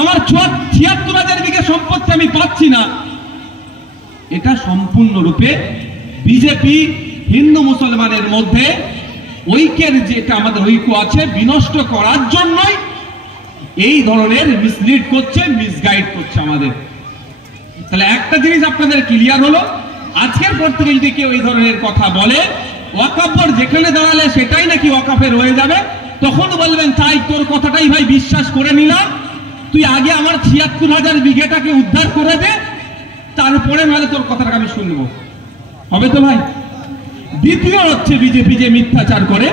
আমার ৭৬,০০০ বিঘে সম্পত্তি আমি পাচ্ছি না, এটা সম্পূর্ণরূপে বিজেপি হিন্দু মুসলমানের মধ্যে ঐক্যের যেটা আমাদের ঐক্য আছে বিনষ্ট করার জন্যই এই ধরনের মিসলিড করছে, মিসগাইড করছে আমাদের। তাহলে একটা জিনিস আপনাদের ক্লিয়ার হলো, আজকের পর থেকে যদি কেউ এই ধরনের কথা বলে, ওয়াকফ বোর্ড যেখানে দাঁড়ালে সেটাই নাকি ওয়াকফের হয়ে যাবে, তখন বলবেন তাই তোর কথাটাই ভাই বিশ্বাস করে নিলাম, তুই আগে আমার ৭৬,০০০ বিঘেটাকে উদ্ধার করে দে, তারপরে নাহলে তোর কথাটা আমি শুনবো। হবে তো ভাই? দ্বিতীয় হচ্ছে বিজেপি যে মিথ্যাচার করে,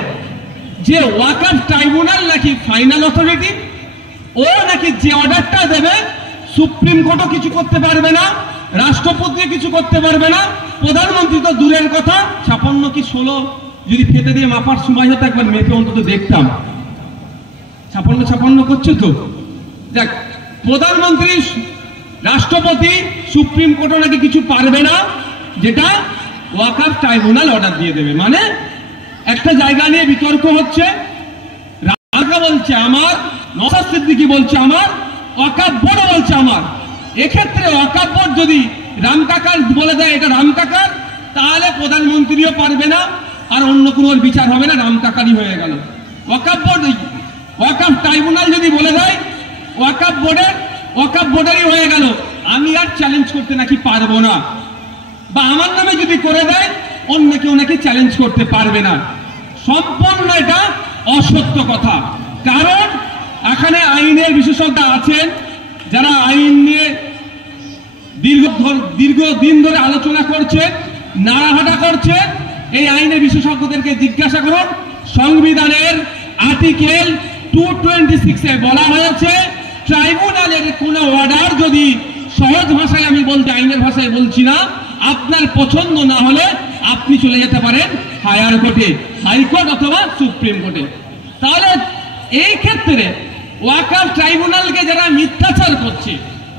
যে ওয়াকফ ট্রাইব্যুনাল নাকি ফাইনাল অথরিটি, ও নাকি যে অর্ডারটা দেবে সুপ্রিম কোর্টও কিছু করতে পারবে না, রাষ্ট্রপতিও কিছু করতে পারবে না, প্রধানমন্ত্রী তো দূরের কথা। ৫৬ কি ১৬ যদি ফেতে দিয়ে মাপার সময় হতো একবার মেপে অন্তত দেখতাম। ৫৬ করছে তো। দেখ, প্রধানমন্ত্রী, রাষ্ট্রপতি, সুপ্রিম কোর্টও নাকি কিছু পারবে না, যেটা ওয়াকফ ট্রাইব্যুনাল অর্ডার দিয়ে দেবে। মানে একটা জায়গা নিয়ে বিতর্ক হচ্ছে, রাজা বলছে আমার, নওশাদ সিদ্দিকী বলছে আমার, ওয়াকফ বোর্ড বলছে আমার। এক্ষেত্রে ওয়াকফ বোর্ড যদি রাম কাকার বলে দেয় এটা রাম কাকার, তাহলে প্রধানমন্ত্রীও পারবে না, আর অন্য কোনো বিচার হবে না, রাম কাকারই হয়ে গেল। ওয়াকফ বোর্ড, ওয়াকফ ট্রাইব্যুনাল যদি বলে দেয় ওয়াকফ বোর্ডেরই হয়ে গেল, আমি আর চ্যালেঞ্জ করতে নাকি পারবো না, বা আমার নামে যদি করে দেয় অন্য কেউ নাকি চ্যালেঞ্জ করতে পারবে না। সম্পূর্ণ এটা অসত্য কথা। কারণ এখানে আইনের বিশেষজ্ঞ আছেন, যারা আইন নিয়ে দীর্ঘদিন ধরে আলোচনা করছেন, নাড়াহাটা করছেন। এই আইনের বিশেষজ্ঞদেরকে জিজ্ঞাসা করুন। সংবিধানের আর্টিকেল 226-এ বলা হয়েছে, ট্রাইব্যুনালের কোন অর্ডার যদি, সহজ ভাষায় আমি বলতে, আইনের ভাষায় বলছি না, আপনার পছন্দ না হলে আপনি চলে যেতে পারেন হায়ার কোর্টে, হাইকোর্ট অথবা সুপ্রিম কোর্টে। তাহলে এই ক্ষেত্রে ওয়াকফ ট্রাইব্যুনালকে যারা মিথ্যাচার করছে,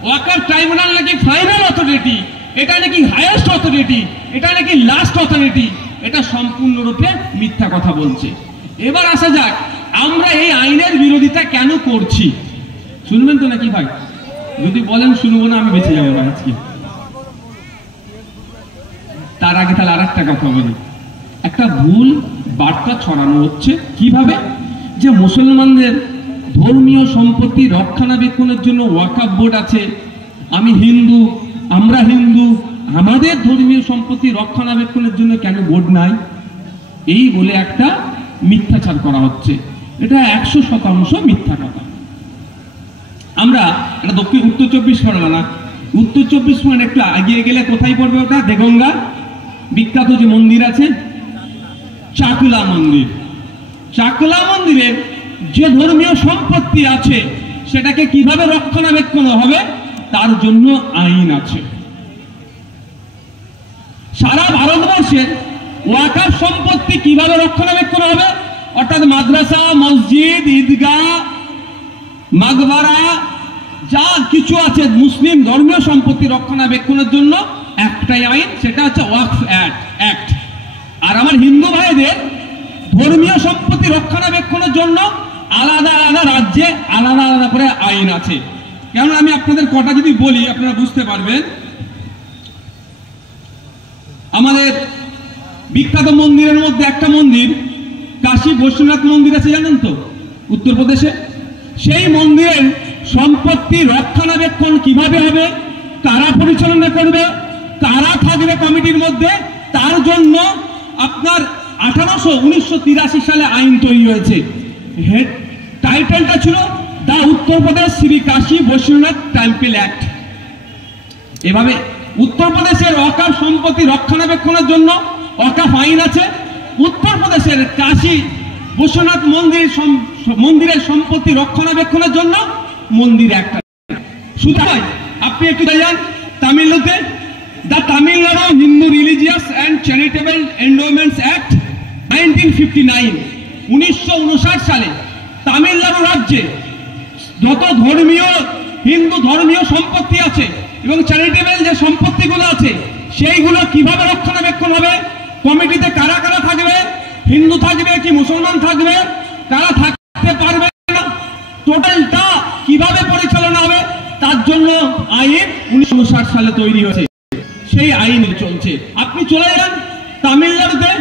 ওয়াকফ ট্রাইব্যুনাল নাকি ফাইনাল অথরিটি, এটা নাকি হাইয়েস্ট অথরিটি, এটা নাকি লাস্ট অথরিটি, এটা সম্পূর্ণরূপে মিথ্যা কথা বলছে। এবার আসা যাক, আমরা এই আইনের বিরোধিতা কেন করছি, শুনবেন তো নাকি ভাই? যদি বলেন শুনবো না, আমি বেঁচে যাবো আজকে। তার আগে তাহলে আর একটা কথা বলি। একটা ভুল বার্তা ছড়ানো হচ্ছে কিভাবে, যে মুসলমানদের ধর্মীয় সম্পত্তি রক্ষণাবেক্ষণের জন্য ওয়াকফ বোর্ড আছে, আমি হিন্দু, আমরা হিন্দু, আমাদের ধর্মীয় সম্পত্তি রক্ষণাবেক্ষণের জন্য কেন বোর্ড নাই, এই বলে একটা মিথ্যাচার করা হচ্ছে। এটা ১০০% মিথ্যা কথা। আমরা এটা উত্তর ২৪ পরগনা, উত্তর ২৪ পরগনা একটু এগিয়ে গেলে কোথায় পড়বে ওটা? দেগঙ্গা বিখ্যাত যে মন্দির আছে, চাকলা মন্দির। চাকলা মন্দিরের যে ধর্মীয় সম্পত্তি আছে সেটাকে কিভাবে রক্ষণাবেক্ষণ হবে তার জন্য আইন আছে। সারা ভারতবর্ষের ওয়াকফ সম্পত্তি কিভাবে রক্ষণাবেক্ষণ হবে, অর্থাৎ মাদ্রাসা, মসজিদ, ঈদগাহ, মাকবারা, যা কিছু আছে মুসলিম ধর্মীয় সম্পত্তি রক্ষণাবেক্ষণের জন্য একটাই আইন, সেটা হচ্ছে ওয়াকফ অ্যাক্ট। আর আমার হিন্দু ভাইদের ধর্মীয় সম্পত্তি রক্ষণাবেক্ষণের জন্য আলাদা আলাদা রাজ্যে আলাদা আলাদা করে আইন আছে। কেন আমি আপনাদের কটা যদি বলি আপনারা বুঝতে পারবেন। আমাদের বিখ্যাত মন্দিরের মধ্যে একটা মন্দির কাশী বৈশ্বনাথ মন্দির আছে, জানেন তো, উত্তরপ্রদেশে। সেই মন্দিরের সম্পত্তি রক্ষণাবেক্ষণ কিভাবে হবে, কারা পরিচালনা করবে, কারা থাকবে কমিটির মধ্যে, তার জন্য আপনার ১৯৮৩ সালে আইন তৈরি হয়েছে। হেড টাইটেলটা ছিল the Uttar Pradesh Shri Kashi Vishwanath temple act. এভাবে উত্তরপ্রদেশের ওয়াকফ সম্পত্তি রক্ষণাবেক্ষণের জন্য ওয়াকফ আইন আছে, উত্তরপ্রদেশের কাশী বৈশ্বনাথ মন্দিরের সম্পত্তি রক্ষণাবেক্ষণের জন্য মন্দির একটা। সুতরাং আপনি একটু যান তামিলনাড়ুতে, the Tamil Nadu Hindu religious and charitable endowments act 1959, 1959 সালে তামিলনাড়ু রাজ্যে যত ধর্মীয় হিন্দু ধর্মীয় সম্পত্তি আছে এবং চ্যারিটেবল যে সম্পত্তিগুলো আছে সেইগুলো কিভাবে রক্ষণাবেক্ষণ হবে, কমিটিতে কারা কারা থাকবে, হিন্দু থাকবে কি মুসলমান থাকবে, কারা থাকতে পারবে না, টোটালটা কিভাবে পরিচালনা হবে, করার জন্য আইন 1960 সালে তৈরি হয়েছে, সেই আইন চলছে। আপনি চলে যান তামিলনাড়ুতে,